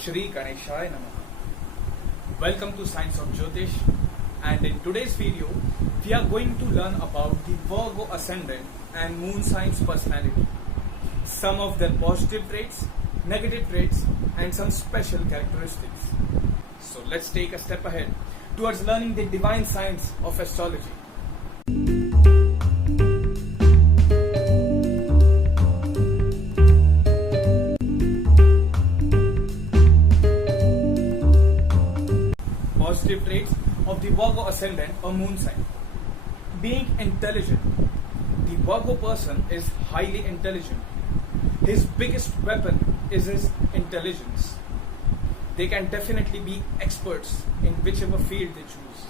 Shri Ganeshaya Namaha. Welcome to Science of Jyotish, and in today's video we are going to learn about the Virgo ascendant and moon signs personality, some of their positive traits, negative traits and some special characteristics. So let's take a step ahead towards learning the divine science of astrology. Positive traits of the Virgo ascendant or moon sign. Being intelligent. The Virgo person is highly intelligent. His biggest weapon is his intelligence. They can definitely be experts in whichever field they choose.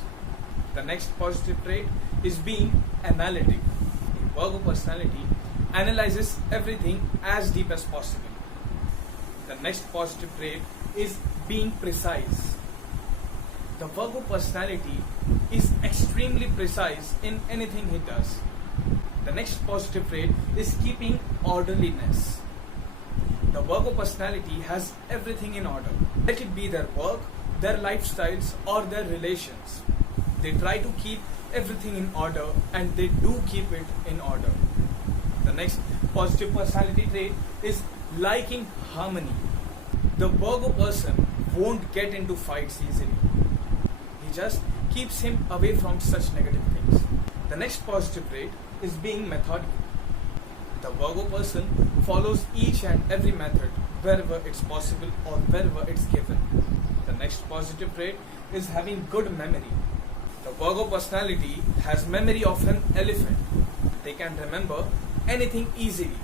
The next positive trait is being analytic. The Virgo personality analyzes everything as deep as possible. The next positive trait is being precise. The Virgo personality is extremely precise in anything he does. The next positive trait is keeping orderliness. The Virgo personality has everything in order. Let it be their work, their lifestyles or their relations. They try to keep everything in order and they do keep it in order. The next positive personality trait is liking harmony. The Virgo person won't get into fights easily. He just keeps him away from such negative things. The next positive trait is being methodical. The Virgo person follows each and every method wherever it's possible or wherever it's given. The next positive trait is having good memory. The Virgo personality has memory of an elephant. They can remember anything easily.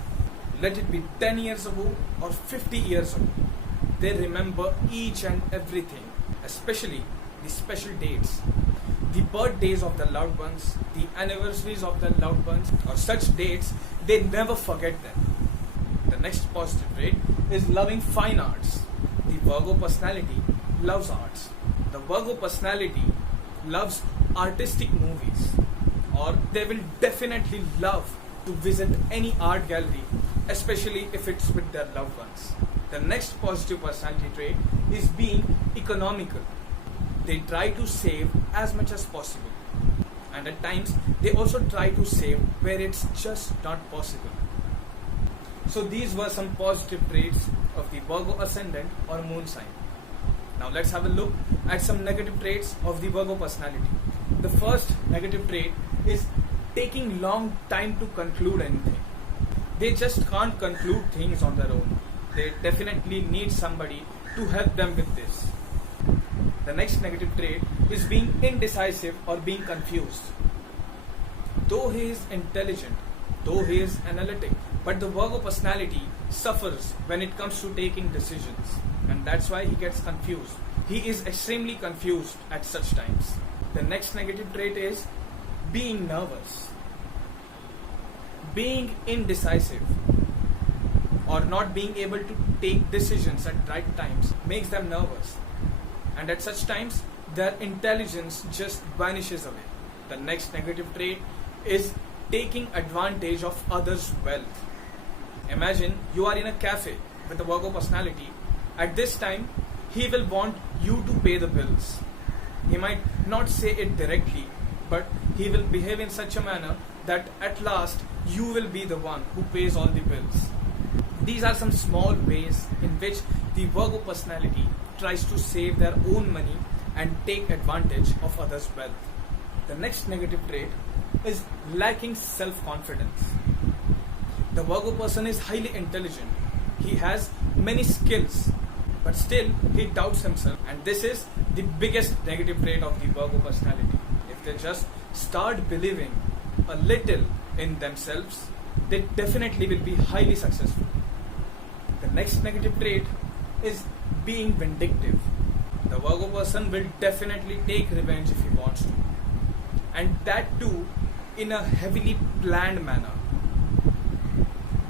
Let it be 10 years ago or 50 years ago. They remember each and everything, especially the special dates, the birthdays of the loved ones, the anniversaries of the loved ones, or such dates, they never forget them. The next positive trait is loving fine arts. The Virgo personality loves arts. The Virgo personality loves artistic movies, or they will definitely love to visit any art gallery, especially if it's with their loved ones. The next positive personality trait is being economical. They try to save as much as possible, and at times they also try to save where it's just not possible. So these were some positive traits of the Virgo ascendant or moon sign. Now let's have a look at some negative traits of the Virgo personality. The first negative trait is taking long time to conclude anything. They just can't conclude things on their own. They definitely need somebody to help them with this. The next negative trait is being indecisive or being confused. Though he is intelligent, though he is analytic, but the Virgo personality suffers when it comes to taking decisions, and that's why he gets confused. He is extremely confused at such times. The next negative trait is being nervous. Being indecisive or not being able to take decisions at right times makes them nervous. And at such times, their intelligence just vanishes away. The next negative trait is taking advantage of others' wealth. Imagine you are in a cafe with a Virgo personality. At this time, he will want you to pay the bills. He might not say it directly, but he will behave in such a manner that at last you will be the one who pays all the bills. These are some small ways in which the Virgo personality tries to save their own money and take advantage of others' wealth. The next negative trait is lacking self-confidence. The Virgo person is highly intelligent. He has many skills, but still he doubts himself, and this is the biggest negative trait of the Virgo personality. If they just start believing a little in themselves, they definitely will be highly successful. The next negative trait is being vindictive. The Virgo person will definitely take revenge if he wants to, and that too in a heavily planned manner.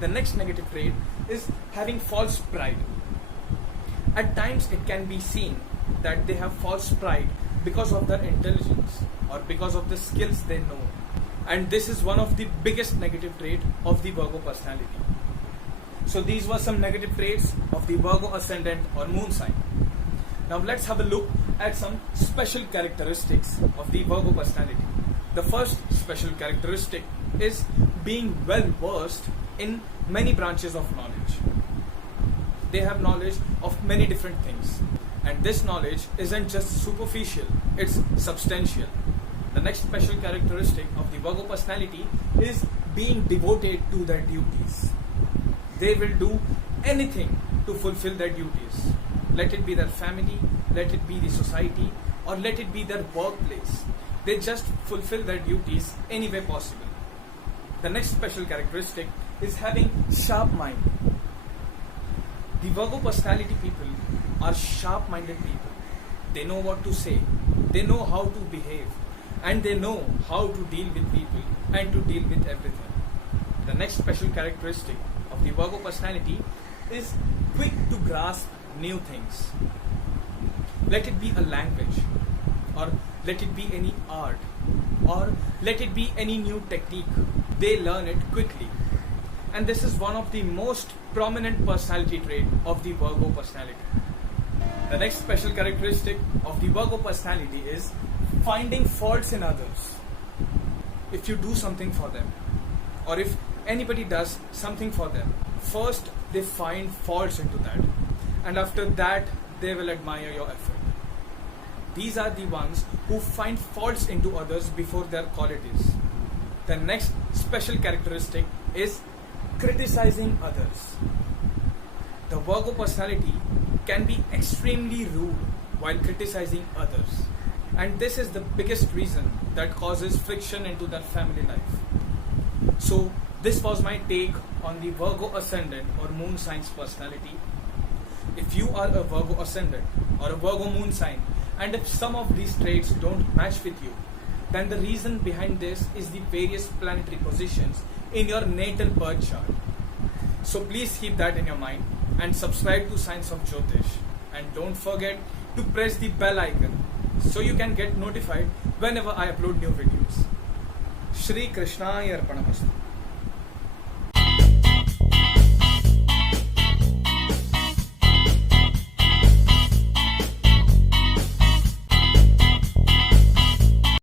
The next negative trait is having false pride. At times it can be seen that they have false pride because of their intelligence or because of the skills they know, and this is one of the biggest negative trait of the Virgo personality. So these were some negative traits of of the Virgo ascendant or moon sign. Now let's have a look at some special characteristics of the Virgo personality. The first special characteristic is being well versed in many branches of knowledge. They have knowledge of many different things, and this knowledge isn't just superficial, it's substantial. The next special characteristic of the Virgo personality is being devoted to their duties. They will do anything to fulfill their duties. Let it be their family, let it be the society, or let it be their workplace. They just fulfill their duties any way possible. The next special characteristic is having sharp mind. The Virgo personality people are sharp-minded people. They know what to say, they know how to behave, and they know how to deal with people and to deal with everything. The next special characteristic of the Virgo personality is quick to grasp new things. Let it be a language, or let it be any art, or let it be any new technique. They learn it quickly. And this is one of the most prominent personality trait of the Virgo personality. The next special characteristic of the Virgo personality is finding faults in others. If you do something for them, or if anybody does something for them, first they find faults into that, and after that they will admire your effort. These are the ones who find faults into others before their qualities. The next special characteristic is criticizing others. The Virgo personality can be extremely rude while criticizing others, and this is the biggest reason that causes friction into their family life. So this was my take on the Virgo ascendant or moon sign's personality. If you are a Virgo ascendant or a Virgo moon sign, and if some of these traits don't match with you, then the reason behind this is the various planetary positions in your natal birth chart. So please keep that in your mind and subscribe to Science of Jyotish, and don't forget to press the bell icon so you can get notified whenever I upload new videos. Shri Krishnaya Arpanamastu.